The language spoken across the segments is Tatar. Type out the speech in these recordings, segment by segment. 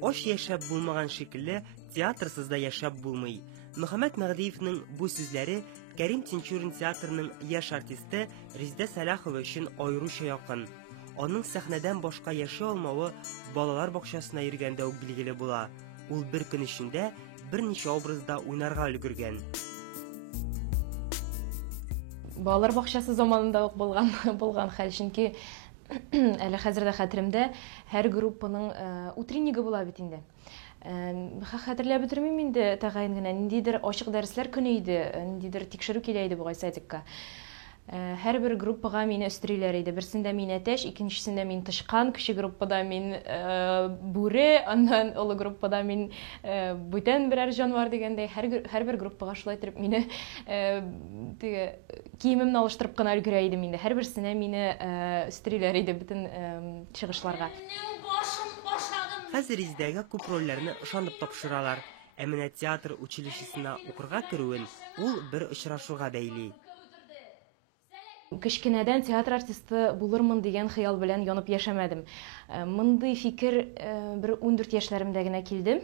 Ош яшәп булмаган шикелле, театрсыз да яшәп булмый. Мөхәммәд Мәгъдиевнең бу сүзләре Кәрим Тинчурин театрының яшь артисты Резидә Сәләхова өчен аеруча якын. Аның сәхнәдән башка яши алмавы балалар бакчасына йөргәндә үк билгеле була. Ул бер көн эчендә берничә образда уйнарга өлгергән. Балалар бакчасы заманында ук булган хәл, чөнки әле хәзердә хәтеремдә һәр группаның утренниги була бит инде. Хәтерләп бетермим инде тәгаен генә, ниндидер ачык дәресләр көне иде, ниндидер тикшерү килә иде бугай садикка. Һәрбер группага мине өстериләр иде. Берсендә мин әтәч, икенчесендә мин тышкан, кече группада мин бүре, аннан олы группада мин бүтән берәр җанвар дигәндәй, һәрбер группага шулай итеп мине киемемне алыштырып кына өлгерә идем инде. Һәрберсенә мине өстериләр иде бөтен чыгышларга. Хәзер Резидәгә күп рольләрне ышанып тапшыралар. Ә менә театр училищесына укырга керүен ул бер очрашуга бәйли. Кечкенәдән театр артисты булырмын дигән хыял белән янып яшәмәдем. Мондый фикер бер 14 яшьләремдә генә килде.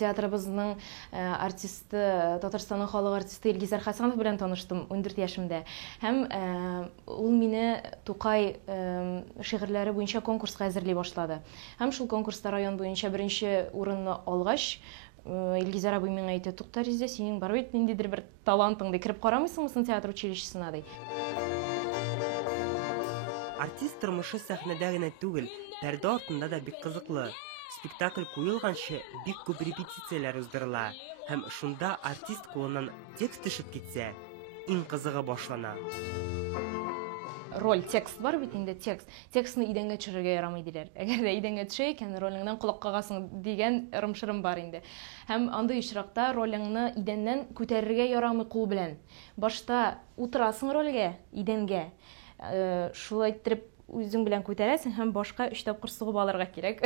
Театрыбызның артисты, Татарстанның халык артисты Илгизәр Хәсәнов белән таныштым 14 яшемдә. Һәм ул мине Тукай шигырьләре буенча конкурска әзерли башлады. Һәм шул конкурста район буенча беренче урынны алгач, Илгизәр абый миңа әйтте: "Туктар, Резидә, синең бар бит ниндидер бер талантың, кирип карамыйсыңмы театр училищесына?" ди. Артист тормышы сәхнәдә генә түгел, пәрдә артында да бик кызыклы. Спектакль куелганчы бик күп репетицияләр уздырыла. Һәм шунда артист кулыннан текст төшеп китсә, иң кызыгы башлана. Роль, текст бар бит инде, текст. Текстны идәнгә төшерергә ярамый диләр. Әгәр дә идәнгә төшә икән, ролеңнән колак кагасың дигән ырым-шырым бар инде. Һәм андый очракта ролеңне идәннән күтәрергә ярамый кул белән. Башта утырасың рольгә, идәнгә. Шулай итеп үзең белән күтәрәсең һәм башка 3 тапкыр сугып алырга кирәк.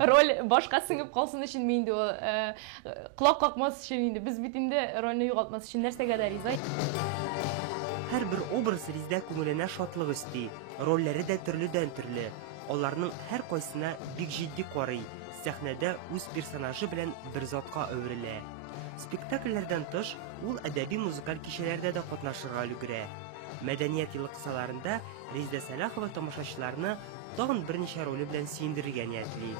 Роль башка сеңеп калсын өчен инде ул колак какмас өчен инде. Без бит инде рольне югалтмас өчен нәрсәгә дә риза. Һәрбер образ Резидә күңеленә шатлык өсти. Рольләре дә төрледән-төрле. Аларның һәр кайсына бик җитди карый. Сәхнәдә үз персонажы белән бер затка әверелә. Спектакльләрдән тыш, ул әдәби-музыкаль кичәләрдә дә катнашырга өлгерә. Мәдәният елы кысаларында Резидә Сәләхова тамашачыларны тагын берничә роле белән сөендерергә ниятли.